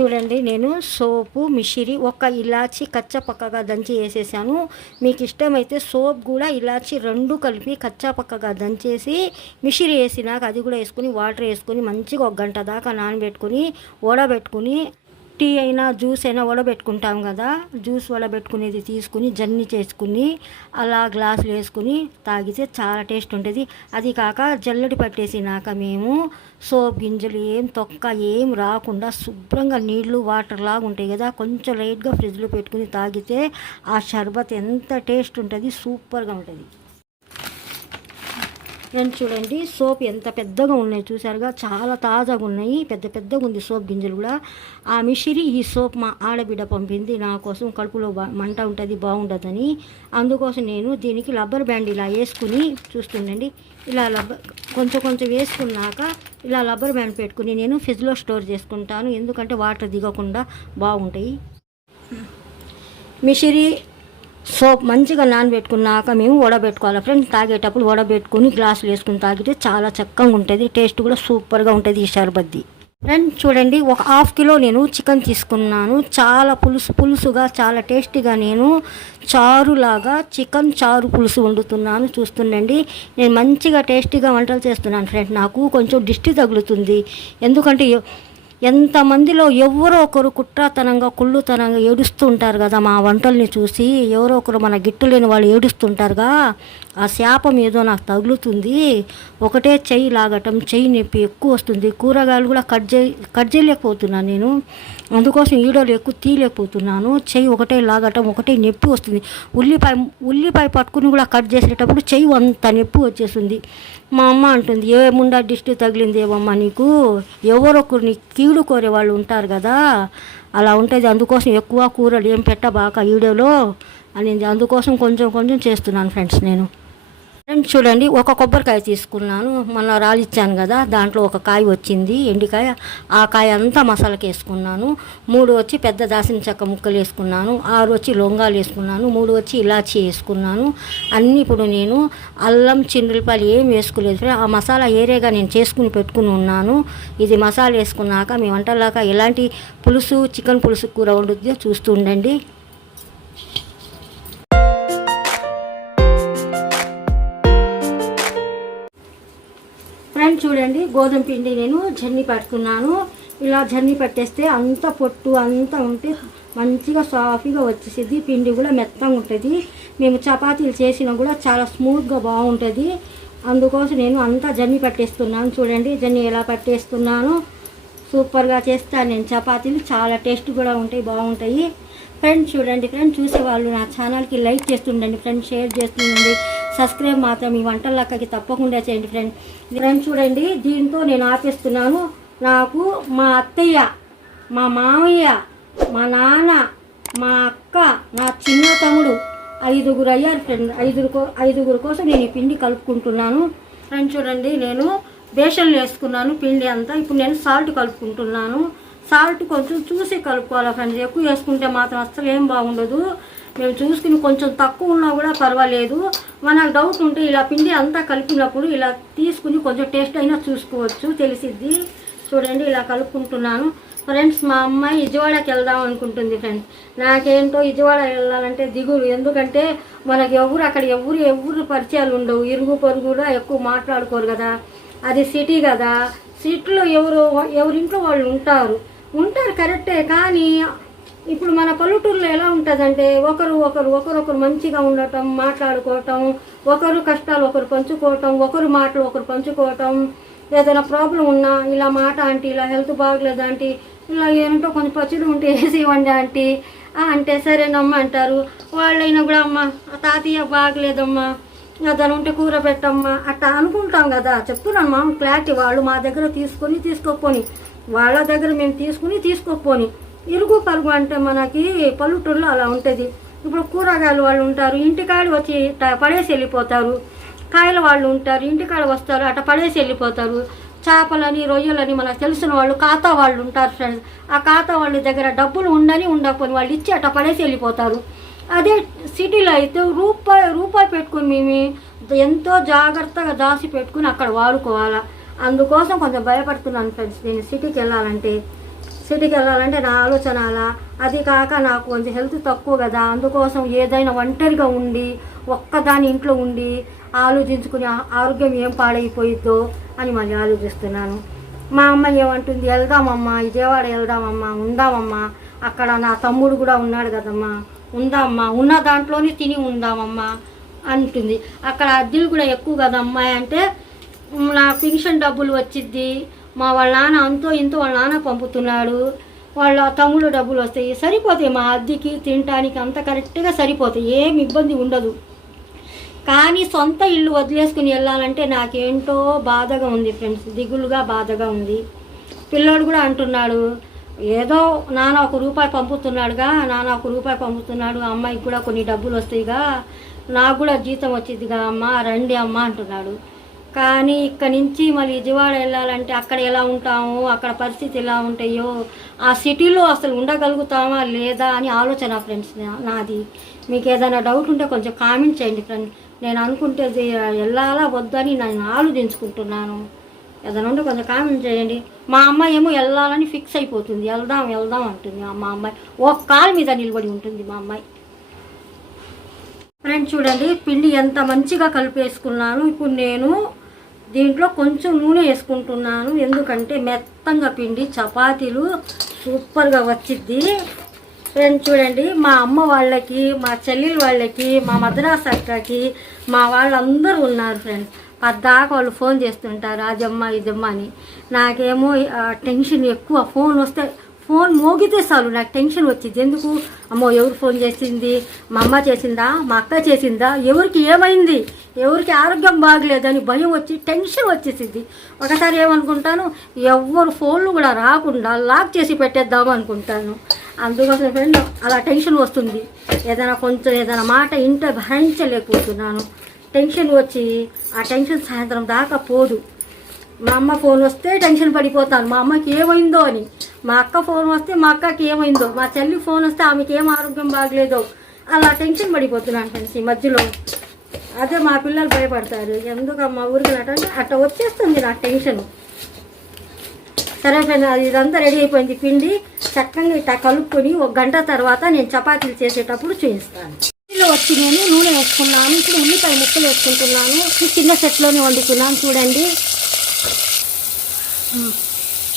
చూడండి నేను సోపు మిషిరి ఒక ఇలాచి కచ్చా పక్కగా దంచి వేసేసాను. మీకు ఇష్టమైతే సోప్ కూడా ఇలాచి రెండు కలిపి కచ్చా పక్కగా దంచేసి మిషిరి వేసినాక అది కూడా వేసుకుని వాటర్ వేసుకొని మంచిగా ఒక గంట దాకా నానబెట్టుకుని ఓడబెట్టుకుని టీ అయినా జ్యూస్ అయినా వడబెట్టుకుంటాం కదా. జ్యూస్ వడబెట్టుకునేది తీసుకుని జర్నీ చేసుకుని అలా గ్లాసులు వేసుకుని తాగితే చాలా టేస్ట్ ఉంటుంది. అది కాక జల్లడి పట్టేసినాక మేము సోప్ గింజలు ఏం తొక్క ఏం రాకుండా శుభ్రంగా నీళ్ళు వాటర్ లాగా ఉంటాయి కదా. కొంచెం లైట్గా ఫ్రిడ్జ్లో పెట్టుకుని తాగితే ఆ షర్బత్ ఎంత టేస్ట్ ఉంటుంది సూపర్గా ఉంటుంది. ఫ్రెండ్స్ చూడండి సోప్ ఎంత పెద్దగా ఉన్నాయి చూసారుగా చాలా తాజాగా ఉన్నాయి పెద్ద పెద్దగా ఉంది సోప్ గింజలు కూడా. ఆ మిషిరి ఈ సోప్ మా ఆడబిడ్డ పంపింది నా కోసం కడుపులో మంట ఉంటుంది బాగుండదని. అందుకోసం నేను దీనికి రబ్బర్ బ్యాండ్ ఇలా వేసుకుని చూస్తుండండి. ఇలా రబ్బర్ కొంచెం కొంచెం వేసుకున్నాక ఇలా రబ్బర్ బ్యాండ్ పెట్టుకుని నేను ఫ్రిడ్జ్లో స్టోర్ చేసుకుంటాను. ఎందుకంటే వాటర్ దిగకుండా బాగుంటాయి. మిషిరి సోప్ మంచిగా నానబెట్టుకున్నాక మేము వడబెట్టుకోవాలి. ఫ్రెండ్స్ తాగేటప్పుడు వడబెట్టుకుని గ్లాసులు వేసుకుని తాగితే చాలా చక్కగా ఉంటుంది. టేస్ట్ కూడా సూపర్గా ఉంటుంది ఈ షర్బత్ది ఫ్రెండ్స్ చూడండి ఒక హాఫ్ కిలో నేను చికెన్ తీసుకున్నాను. చాలా పులుసు పులుసుగా చాలా టేస్టీగా నేను చారులాగా చికెన్ చారు పులుసు వండుతున్నాను. చూస్తుండండి నేను మంచిగా టేస్టీగా వంటలు చేస్తున్నాను. ఫ్రెండ్ నాకు కొంచెం దిష్టి తగులుతుంది. ఎందుకంటే ఎంతమందిలో ఎవరో ఒకరు కుట్రాతనంగా కుళ్ళుతనంగా ఏడుస్తుంటారు కదా మా వంటల్ని చూసి ఎవరో ఒకరు మన గిట్టు లేని వాళ్ళు ఏడుస్తుంటారుగా. ఆ శాపం ఏదో నాకు తగులుతుంది. ఒకటే చెయ్యి లాగటం చెయ్యి నొప్పి ఎక్కువ వస్తుంది. కూరగాయలు కూడా కట్ చేయ కట్ చేయలేకపోతున్నాను నేను. అందుకోసం ఈడోలు ఎక్కువ తీయలేకపోతున్నాను చెయ్యి ఒకటే లాగటం ఒకటే నొప్పి వస్తుంది. ఉల్లిపాయ ఉల్లిపాయ పట్టుకుని కూడా కట్ చేసేటప్పుడు చెయ్యి అంత నొప్పి వచ్చేస్తుంది. మా అమ్మ అంటుంది ఏముండా దిష్టి తగిలిందేమమ్మా నీకు? ఎవరొకరు నీ కీడు కోరే వాళ్ళు ఉంటారు కదా. అలా ఉంటుంది. అందుకోసం ఎక్కువ కూరలు ఏం పెట్టబాక వీడియోలో అని అందుకోసం కొంచెం కొంచెం చేస్తున్నాను ఫ్రెండ్స్ నేను. ఫ్రెండ్స్ చూడండి ఒక కొబ్బరికాయ తీసుకున్నాను. మొన్న రాలిచ్చాను కదా దాంట్లో ఒక కాయ వచ్చింది ఎండికాయ. ఆ కాయ అంతా మసాలాకి వేసుకున్నాను మూడు వచ్చి పెద్ద దాసిన చెక్క ముక్కలు వేసుకున్నాను ఆరు వచ్చి లొంగాలు వేసుకున్నాను మూడు వచ్చి ఇలాచి వేసుకున్నాను. అన్నీ ఇప్పుడు నేను అల్లం చిన్నులపాయలు ఏం వేసుకోలేదు ఫ్రెండ్. ఆ మసాలా ఏరేగా నేను చేసుకుని పెట్టుకుని ఉన్నాను. ఇది మసాలా వేసుకున్నాక మీ వంటలాగా ఎలాంటి పులుసు చికెన్ పులుసు కూర వండుతుందో చూస్తూ చూడండి గోధుమ పిండి నేను జర్నీ పట్టుకున్నాను. ఇలా జర్నీ పట్టేస్తే అంత పొట్టు అంతా ఉంటే మంచిగా సాఫీగా వచ్చేసింది పిండి కూడా మెత్తగా ఉంటుంది. మేము చపాతీలు చేసినా కూడా చాలా స్మూత్గా బాగుంటుంది. అందుకోసం నేను అంతా జర్నీ పట్టేస్తున్నాను. చూడండి జర్నీ ఎలా పట్టేస్తున్నాను. సూపర్గా చేస్తాను నేను చపాతీలు. చాలా టేస్ట్ కూడా ఉంటాయి బాగుంటాయి. ఫ్రెండ్స్ చూడండి ఫ్రెండ్స్ చూసేవాళ్ళు నా ఛానల్కి లైక్ చేస్తుండండి ఫ్రెండ్స్ షేర్ చేస్తుండండి. సబ్స్క్రైబ్ మాత్రం ఈ వంటల అక్కకి తప్పకుండా చేయండి ఫ్రెండ్ ఫ్రెండ్స్ చూడండి దీంతో నేను ఆపేస్తున్నాను. నాకు మా అత్తయ్య మా మామయ్య మా నాన్న మా అక్క నా చిన్న తమ్ముడు ఐదుగురు అయ్యారు ఫ్రెండ్ ఐదుగురు కో- ఐదుగురు కోసం నేను ఈ పిండి కలుపుకుంటున్నాను. ఫ్రెండ్ చూడండి నేను బేషన్లు వేసుకున్నాను పిండి అంతా. ఇప్పుడు నేను సాల్ట్ కలుపుకుంటున్నాను. సాల్ట్ కొంచెం చూసి కలుపుకోవాలి ఫ్రెండ్స్ ఎక్కువ వేసుకుంటే మాత్రం అస్సలు ఏం బాగుండదు. మేము చూసుకుని కొంచెం తక్కువ ఉన్నా కూడా పర్వాలేదు. మనకు డౌట్ ఉంటే ఇలా పిండి అంతా కలిపినప్పుడు ఇలా తీసుకుని కొంచెం టేస్ట్ అయినా చూసుకోవచ్చు తెలిసిద్ది. చూడండి ఇలా కలుపుకుంటున్నాను. ఫ్రెండ్స్ మా అమ్మాయి విజయవాడకి వెళ్దాం అనుకుంటుంది ఫ్రెండ్స్ నాకేంటో విజయవాడ వెళ్ళాలంటే దిగులు. ఎందుకంటే మనకి ఎవరు అక్కడ ఎవరు ఎవరు పరిచయాలు ఉండవు. ఇరుగు పొరుగు కూడా ఎక్కువ మాట్లాడుకోరు కదా. అది సిటీ కదా. సిటీలో ఎవరు ఎవరింట్లో వాళ్ళు ఉంటారు. ఉంటారు కరెక్టే కానీ ఇప్పుడు మన పల్లెటూరులో ఎలా ఉంటుందంటే ఒకరు ఒకరు ఒకరొకరు మంచిగా ఉండటం మాట్లాడుకోవటం ఒకరు కష్టాలు ఒకరు పంచుకోవటం ఒకరు మాటలు ఒకరు పంచుకోవటం. ఏదైనా ప్రాబ్లం ఉన్నా ఇలా మాట ఆంటీ ఇలా హెల్త్ బాగలేదు ఆంటీ ఇలా ఏంటో కొంచెం పచ్చడి ఉంటే వేసి ఇవ్వండి ఆంటీ అంటే సరేనమ్మా అంటారు. వాళ్ళైనా కూడా అమ్మ తాతయ్య బాగలేదమ్మా ఏదైనా ఉంటే కూర పెట్టమ్మా అట్లా అనుకుంటాం కదా. చెప్తున్నాను మా క్లారిటీ వాళ్ళు మా దగ్గర తీసుకొని తీసుకోకపోని వాళ్ళ దగ్గర మేము తీసుకుని తీసుకోకపోని. ఇరుగు పరుగు అంటే మనకి పల్లెటూరులో అలా ఉంటుంది. ఇప్పుడు కూరగాయలు వాళ్ళు ఉంటారు ఇంటికాడ వచ్చి పడేసి వెళ్ళిపోతారు. కాయల వాళ్ళు ఉంటారు ఇంటికాడ వస్తారు అట్ట పడేసి వెళ్ళిపోతారు. చేపలని రొయ్యలని మనకు తెలిసిన వాళ్ళు ఖాతా వాళ్ళు ఉంటారు ఫ్రెండ్స్. ఆ ఖాతా వాళ్ళ దగ్గర డబ్బులు ఉండని ఉండకపోని వాళ్ళు ఇచ్చి అట్ట పడేసి వెళ్ళిపోతారు. అదే సిటీలో అయితే రూపాయి రూపాయి పెట్టుకుని మేము ఎంతో జాగ్రత్తగా దాచి పెట్టుకుని అక్కడ వాడుకోవాలా. అందుకోసం కొంచెం భయపడుతున్నాను ఫ్రెండ్స్. నేను సిటీకి వెళ్ళాలంటే సిటీకి వెళ్ళాలంటే నా ఆలోచన అలా. అది కాక నాకు కొంచెం హెల్త్ తక్కువ కదా. అందుకోసం ఏదైనా ఒంటరిగా ఉండి ఒక్కదాని ఇంట్లో ఉండి ఆలోచించుకుని ఆరోగ్యం ఏం పాడైపోయిద్దో అని మళ్ళీ ఆలోచిస్తున్నాను. మా అమ్మ ఏమంటుంది? వెళ్దామమ్మా విజయవాడ వెళ్దామమ్మా ఉందామమ్మా. అక్కడ నా తమ్ముడు కూడా ఉన్నాడు కదమ్మా. ఉందామమ్మా. ఉన్న దాంట్లోనే తిని ఉందామమ్మా. అంటుంది. అక్కడ అద్దెలు కూడా ఎక్కువ కదమ్మా. అంటే నా పెన్షన్ డబ్బులు వచ్చిద్ది. మా వాళ్ళ నాన్న అంతో ఇంతో వాళ్ళ నాన్న పంపుతున్నాడు. వాళ్ళ తమ్ముడు డబ్బులు వస్తాయి. సరిపోతాయి మా అద్దెకి తినటానికి అంత కరెక్ట్గా సరిపోతాయి ఏం ఇబ్బంది ఉండదు. కానీ సొంత ఇల్లు వదిలేసుకుని వెళ్ళాలంటే నాకేంటో బాధగా ఉంది ఫ్రెండ్స్. దిగులుగా బాధగా ఉంది. పిల్లోడు కూడా అంటున్నాడు ఏదో నాన్న ఒక రూపాయి పంపుతున్నాడుగా నాన్న ఒక రూపాయి పంపుతున్నాడు అమ్మాయికి కూడా కొన్ని డబ్బులు వస్తాయిగా నాకు కూడా జీతం వచ్చిందిగా అమ్మ రండి అమ్మ అంటున్నాడు. కానీ ఇక్కడ నుంచి మళ్ళీ విజయవాడ వెళ్ళాలంటే అక్కడ ఎలా ఉంటాము అక్కడ పరిస్థితి ఎలా ఉంటాయో ఆ సిటీలో అసలు ఉండగలుగుతామా లేదా అని ఆలోచన ఫ్రెండ్స్ నాది. మీకు ఏదైనా డౌట్ ఉంటే కొంచెం కామెంట్ చేయండి ఫ్రెండ్. నేను అనుకుంటే వెళ్ళాలా వద్దని నేను ఆలోచించుకుంటున్నాను. ఏదైనా ఉంటే కొంచెం కామెంట్ చేయండి. మా అమ్మాయి ఏమో వెళ్ళాలని ఫిక్స్ అయిపోతుంది. వెళ్దాం వెళ్దాం అంటుంది మా అమ్మాయి. ఒక కాలు మీద నిలబడి ఉంటుంది మా అమ్మాయి. ఫ్రెండ్స్ చూడండి పిండి ఎంత మంచిగా కలిపేసుకున్నాను. ఇప్పుడు నేను దీంట్లో కొంచెం నూనె వేసుకుంటున్నాను. ఎందుకంటే మెత్తంగా పిండి చపాతీలు సూపర్గా వచ్చిద్ది. ఫ్రెండ్స్ చూడండి మా అమ్మ వాళ్ళకి మా చెల్లెలు వాళ్ళకి మా మద్రాస్ అక్కకి మా వాళ్ళందరూ ఉన్నారు ఫ్రెండ్స్. పద్దాకా వాళ్ళు ఫోన్ చేస్తుంటారు అదమ్మా ఇదమ్మా అని. నాకేమో టెన్షన్ ఎక్కువ. ఫోన్ వస్తే ఫోన్ మోగితే చాలు నాకు టెన్షన్ వచ్చింది. ఎందుకు? అమ్మో ఎవరు ఫోన్ చేసింది? మా అమ్మ చేసిందా? మా అక్క చేసిందా? ఎవరికి ఏమైంది? ఎవరికి ఆరోగ్యం బాగలేదని భయం వచ్చి టెన్షన్ వచ్చేసింది. ఒకసారి ఏమనుకుంటాను ఎవ్వరు ఫోన్లు కూడా రాకుండా లాక్ చేసి పెట్టేద్దాం అనుకుంటాను. అందుకోసం ఫ్రెండ్ అలా టెన్షన్ వస్తుంది. ఏదైనా కొంచెం ఏదైనా మాట ఇంట భరించలేకపోతున్నాను. టెన్షన్ వచ్చి ఆ టెన్షన్ సాయంత్రం దాకా పోదు. మా అమ్మ ఫోన్ వస్తే టెన్షన్ పడిపోతాను. మా అమ్మకి ఏమైందో అని. మా అక్క ఫోన్ వస్తే మా అక్కకి ఏమైందో. మా చెల్లి ఫోన్ వస్తే ఆమెకి ఏం ఆరోగ్యం బాగలేదో. అలా టెన్షన్ పడిపోతున్నాను ఫ్రెండ్స్ ఈ మధ్యలో. అదే మా పిల్లలు భయపడతారు. ఎందుకు మా ఊరికి అంటే అట్లా వచ్చేస్తుంది నాకు టెన్షన్. సరే ఫ్రెండ్ అది ఇదంతా రెడీ అయిపోయింది. పిండి చక్కగా ఇట్లా కలుపుకొని ఒక గంట తర్వాత నేను చపాతీలు చేసేటప్పుడు చూపిస్తాను. ఇందులో వచ్చి నేను నూనె వేసుకున్నాను. ఇప్పుడు ఉల్లిపాయ ముక్కలు వేసుకుంటున్నాను. చిన్న సెట్లోనే వండుకున్నాను. చూడండి.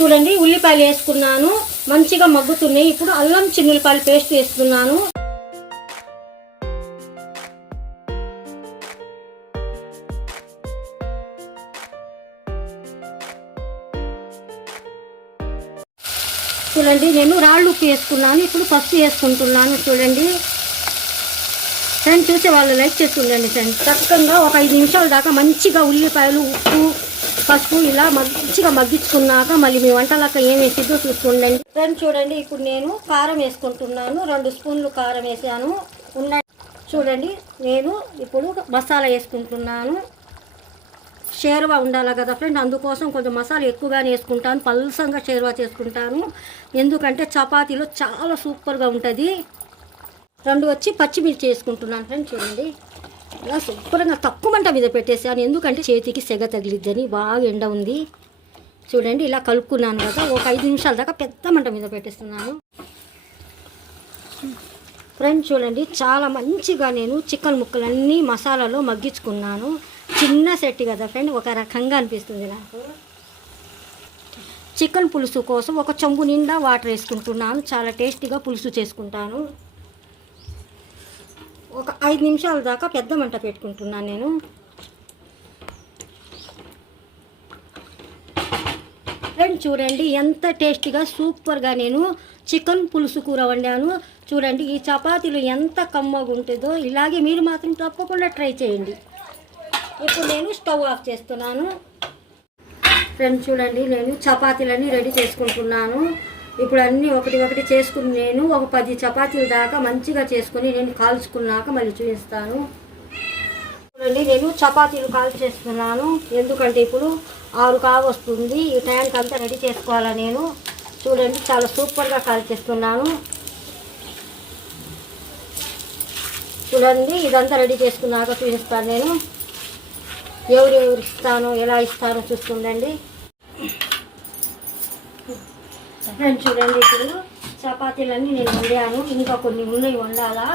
చూడండి ఉల్లిపాయలు వేసుకున్నాను. మంచిగా మగ్గుతున్నాయి. ఇప్పుడు అల్లం చిన్నులపాయలు పేస్ట్ వేస్తున్నాను. చూడండి నేను రాళ్ళు ఉప్పు వేసుకున్నాను. ఇప్పుడు పసుపు వేసుకుంటున్నాను. చూడండి. ఫ్రెండ్ చూసే వాళ్ళు లైక్ చేసి ఫ్రెండ్ చక్కగా ఒక ఐదు నిమిషాల దాకా మంచిగా ఉల్లిపాయలు ఉప్పు పసుపు ఇలా మంచిగా మగ్గించుకున్నాక మళ్ళీ మీ వంటలక్క ఏం వేసిద్దో చూస్తుండండి. ఫ్రెండ్ చూడండి ఇప్పుడు నేను కారం వేసుకుంటున్నాను. రెండు స్పూన్లు కారం వేసాను. ఉన్న చూడండి నేను ఇప్పుడు మసాలా వేసుకుంటున్నాను. షేర్వా ఉండాలి కదా ఫ్రెండ్ అందుకోసం కొంచెం మసాలా ఎక్కువగానే వేసుకుంటాను. పల్సంగా షేర్వా చేసుకుంటాను. ఎందుకంటే చపాతీలో చాలా సూపర్గా ఉంటుంది. రెండు వచ్చి పచ్చిమిర్చి వేసుకుంటున్నాను ఫ్రెండ్ చూడండి. ఇలా శుభ్రంగా తక్కువ మంట మీద పెట్టేసాను ఎందుకంటే చేతికి సెగ తగిలిద్దని బాగా ఎండ ఉంది. చూడండి ఇలా కలుపుకున్నాను కదా ఒక ఐదు నిమిషాల దాకా పెద్ద మంట మీద పెట్టేస్తున్నాను. ఫ్రెండ్స్ చూడండి చాలా మంచిగా నేను చికెన్ ముక్కలన్నీ మసాలాలో మగ్గించుకున్నాను. చిన్న సెట్ కదా ఫ్రెండ్ ఒక రకంగా అనిపిస్తుంది నాకు. చికెన్ పులుసు కోసం ఒక చెంబు నిండా వాటర్ వేసుకుంటున్నాను. చాలా టేస్టీగా పులుసు చేసుకుంటాను. ఒక ఐదు నిమిషాల దాకా పెద్ద మంట పెట్టుకుంటున్నాను నేను. ఫ్రెండ్ చూడండి ఎంత టేస్టీగా సూపర్గా నేను చికెన్ పులుసు కూర వండాను. చూడండి ఈ చపాతీలు ఎంత కమ్మగా ఉంటుందో. ఇలాగే మీరు మాత్రం తప్పకుండా ట్రై చేయండి. ఇప్పుడు నేను స్టవ్ ఆఫ్ చేస్తున్నాను. ఫ్రెండ్ చూడండి నేను చపాతీలన్నీ రెడీ చేసుకుంటున్నాను. ఇప్పుడు అన్నీ ఒకటి ఒకటి చేసుకుని నేను ఒక పది చపాతీల దాకా మంచిగా చేసుకుని నేను కాల్చుకున్నాక మళ్ళీ చూపిస్తాను. చూడండి నేను చపాతీలు కాల్ చేస్తున్నాను ఎందుకంటే ఇప్పుడు ఆరు కావస్తుంది ఈ టైంకి అంతా రెడీ చేసుకోవాలా నేను? చూడండి చాలా సూపర్గా కాల్ చేస్తున్నాను చూడండి ఇదంతా రెడీ చేసుకున్నాక చూపిస్తాను నేను. ఎవరు ఎవరు ఇస్తాను ఎలా ఇస్తానో చూస్తుండండి. చూడండి ఇప్పుడు చపాతీలన్నీ నేను వండాను. ఇంకా కొన్ని ఉన్నాయి వండాలా?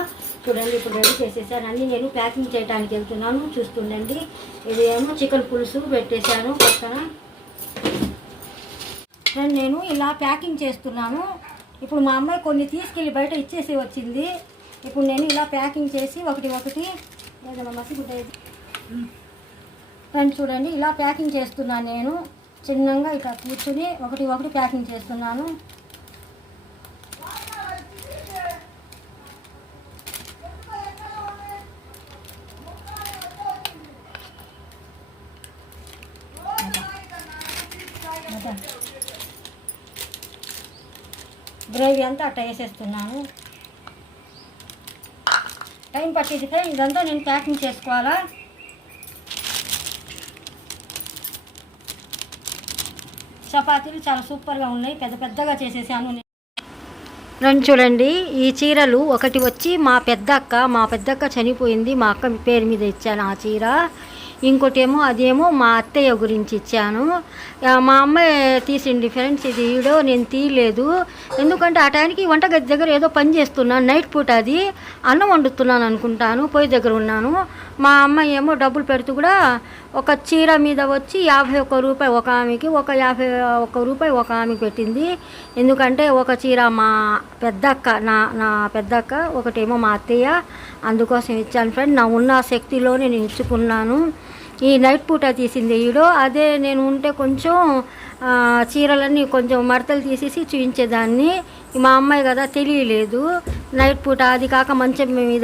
చూడండి ఇప్పుడు రెడీ చేసేసాను నేను ప్యాకింగ్ చేయడానికి వెళ్తున్నాను. చూస్తుండండి. ఇది ఏమో చికెన్ పులుసు పెట్టేశాను. పక్కన. నేను ఇలా ప్యాకింగ్ చేస్తున్నాను. ఇప్పుడు మా అమ్మాయి కొన్ని తీసుకెళ్ళి బయట ఇచ్చేసి వచ్చింది. ఇప్పుడు నేను ఇలా ప్యాకింగ్ చేసి ఒకటి ఒకటి ఏదైనా మసిగుడ్డ ఇది. చూడండి ఇలా ప్యాకింగ్ చేస్తున్నాను నేను. చిన్నగా ఇట్లా కూర్చుని ఒకటి ఒకటి ప్యాకింగ్ చేస్తున్నాను. గ్రేవీ అంతా అట్లా వేసేస్తున్నాను. టైం పట్టింది ఇదంతా నేను ప్యాకింగ్ చేసుకోవాలా? చపాతీలు చాలా సూపర్గా ఉన్నాయి. పెద్ద పెద్దగా చేసేసాను. రండి చూడండి ఈ చీరలు ఒకటి వచ్చి మా పెద్దక్క మా పెద్దక్క చనిపోయింది. మా అక్క పేరు మీద ఇచ్చాను ఆ చీర. ఇంకోటి ఏమో అదేమో మా అత్తయ్య గురించి ఇచ్చాను. మా అమ్మాయి తీసిండి ఫ్రెండ్స్ ఇది వీడియో నేను తీయలేదు. ఎందుకంటే ఆ టైంకి వంటగది దగ్గర ఏదో పని చేస్తున్నాను నైట్ పూట అది. అన్నం వండుతున్నాను అనుకుంటాను పొయ్యి దగ్గర ఉన్నాను. మా అమ్మాయి ఏమో డబ్బులు పెడుతూ కూడా ఒక చీర మీద వచ్చి యాభై ఒక్క రూపాయి ఒక ఆమెకి ఒక యాభై ఒక్క రూపాయి ఒక ఆమెకి పెట్టింది. ఎందుకంటే ఒక చీర మా పెద్దక్క నా నా పెద్దక్క ఒకటేమో మా అత్తయ్య అందుకోసం ఇచ్చాను ఫ్రెండ్ నా ఉన్న శక్తిలోనే నేను ఇచ్చుకున్నాను. ఈ నైట్ పూట తీసింది ఈడో. అదే నేను ఉంటే కొంచెం చీరలన్నీ కొంచెం మడతలు తీసేసి చూపించేదాన్ని. మా అమ్మాయి కదా తెలియలేదు. నైట్ పూట అది కాక మంచం మీద